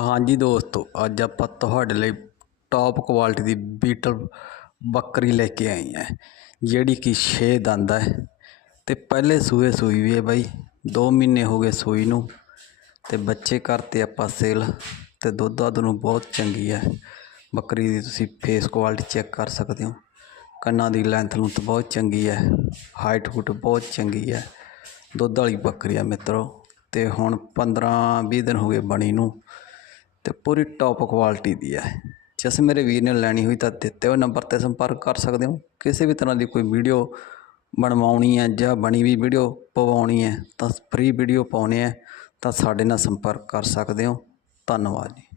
ਹਾਂਜੀ ਦੋਸਤੋ, ਅੱਜ ਆਪਾਂ ਤੁਹਾਡੇ ਲਈ ਟੌਪ ਕੁਆਲਿਟੀ ਦੀ ਬੀਟਲ ਬੱਕਰੀ ਲੈ ਕੇ ਆਈ ਹੈ, ਜਿਹੜੀ ਕਿ 6 ਦੰਦ ਹੈ ਤੇ ਪਹਿਲੇ ਸੂਏ ਸੂਈ ਵੀ ਹੈ ਬਾਈ 2 ਮਹੀਨੇ ਹੋ ਗਏ ਸੂਈ ਨੂੰ ਤੇ ਬੱਚੇ ਕਰਤੇ ਆਪਾਂ ਸੇਲ ਤੇ ਦੁੱਧ ਦੱਧ ਨੂੰ ਬਹੁਤ ਚੰਗੀ ਹੈ, ਬੱਕਰੀ ਦੀ ਤੁਸੀਂ ਫੇਸ ਕੁਆਲਿਟੀ ਚੈੱਕ ਕਰ ਸਕਦੇ ਹੋ, ਕੰਨਾਂ ਦੀ ਲੈਂਥ ਨੂੰ ਤਾਂ ਬਹੁਤ ਚੰਗੀ ਹੈ ਹਾਈਟ ਹੁਟ ਬਹੁਤ ਚੰਗੀ ਹੈ, ਦੁੱਧ ਵਾਲੀ ਬੱਕਰੀ ਆ ਮਿੱਤਰੋ, ਤੇ ਹੁਣ 15 20 ਦਿਨ ਹੋ ਗਏ ਬਣੀ ਨੂੰ ਤੇ ਪੂਰੀ ਟੌਪ ਕੁਆਲਿਟੀ ਦੀ ਹੈ। ਜਿਸ ਮੇਰੇ ਵੀਰ ਨੇ ਲੈਣੀ ਹੋਈ ਤਾਂ ਦਿੱਤੇ ਹੋਏ ਨੰਬਰ ਤੇ ਸੰਪਰਕ ਕਰ ਸਕਦੇ ਹੋ। ਕਿਸੇ ਵੀ ਤਰ੍ਹਾਂ ਦੀ ਕੋਈ ਵੀਡੀਓ ਬਣਵਾਉਣੀ ਹੈ ਜਾਂ ਬਣੀ ਵੀ ਵੀਡੀਓ ਪਵਾਉਣੀ ਹੈ ਤਾਂ ਫ੍ਰੀ ਵੀਡੀਓ ਪਾਉਣੇ ਹੈ ਤਾਂ ਸਾਡੇ ਨਾਲ ਸੰਪਰਕ ਕਰ ਸਕਦੇ ਹੋ। ਧੰਨਵਾਦ ਜੀ।